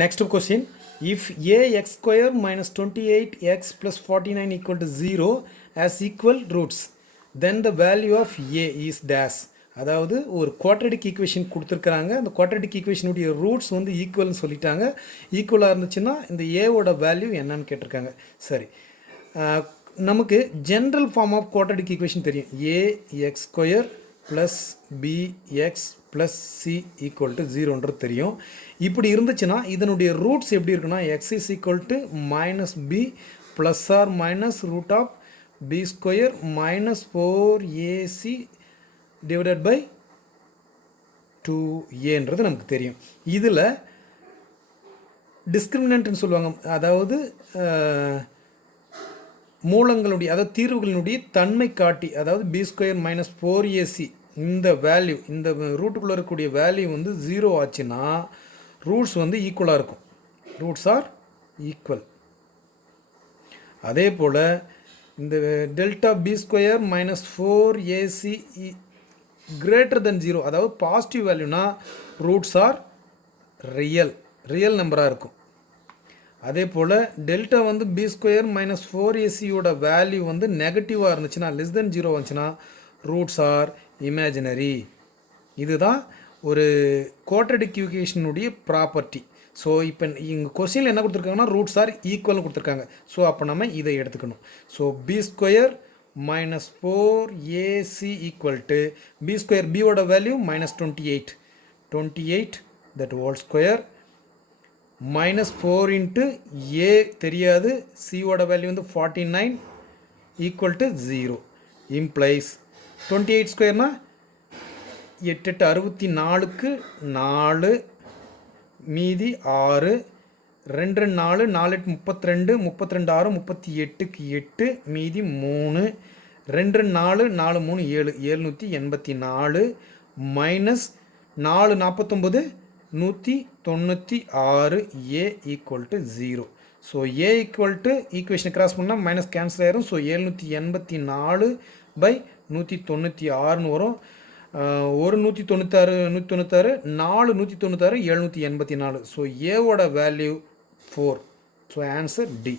Next question, if ax square minus 28x plus 49 equal to 0 as equal roots, then the value of a is dash. அதாவது ஒரு quadratic equation கொடுத்துருக்குறாங்க. அந்த quadratic ஈக்குவேஷனுடைய roots வந்து ஈக்குவல்னு சொல்லிட்டாங்க. ஈக்குவலாக இருந்துச்சுன்னா இந்த ஏவோட வேல்யூ என்னன்னு கேட்டிருக்காங்க. சரி, நமக்கு general form of quadratic equation தெரியும். A X square plus B X plus C equal to 0ன்றது தெரியும். இப்படி இருந்துச்சுன்னா இதனுடைய ரூட்ஸ் எப்படி இருக்குன்னா X is equal to minus B plus or minus root of B square minus 4ac divided by 2aன்றது நமக்கு தெரியும். இதில் டிஸ்கிரிமினன்ட்னு சொல்லுவாங்க. அதாவது மூலங்களுடைய அதாவது தீர்வுகளினுடைய தன்மை காட்டி, அதாவது பி ஸ்கொயர் மைனஸ் 4ac இந்த வேல்யூ, இந்த ரூட்டுக்குள்ளே இருக்கக்கூடிய வேல்யூ வந்து 0 ஆச்சுன்னா ரூட்ஸ் வந்து ஈக்குவலாக இருக்கும். Roots are equal. அதே போல் இந்த delta b square minus 4ac greater than 0, அதாவது பாசிட்டிவ் வேல்யூனா ரூட்ஸ் ஆர் ரியல் நம்பராக இருக்கும். அதே போல் டெல்டா வந்து b square minus 4ac value வந்து நெகட்டிவாக இருந்துச்சுன்னா லெஸ் தென் 0 வந்துச்சுன்னா ரூட்ஸ் ஆர் இமேஜினரி. இதுதான் ஒரு குவாட்ரடிக் ஈக்குவேஷனுடைய ப்ராப்பர்ட்டி. ஸோ இப்போ இங்கே கொஸ்டினில் என்ன கொடுத்துருக்காங்கன்னா ரூட்ஸ் ஆர் ஈக்குவல்னு கொடுத்துருக்காங்க. ஸோ அப்போ நம்ம இதை எடுத்துக்கணும். So B square minus 4ac equal to B square, பியோட value minus 28 that whole square minus 4 into A தெரியாது, சியோட வேல்யூ வந்து 49 ஈக்குவல் டு 0 இம்ப்ளைஸ் 28 ஸ்கொயர்னா 8 64க்கு 4 மீதி 6 2 4 4 32 32 6 38க்கு 8 மீதி 3 2 4 4 3 7 784 minus 4 49 196 A equal to 0. So A equal to ஈக்குவேஷனை கிராஸ் பண்ணால் மைனஸ் கேன்சல் ஆயிரும். ஸோ 784 பை 196ன்னு வரும். 1 196 4 196 784. ஸோ ஏவோட வேல்யூ 4. So answer D.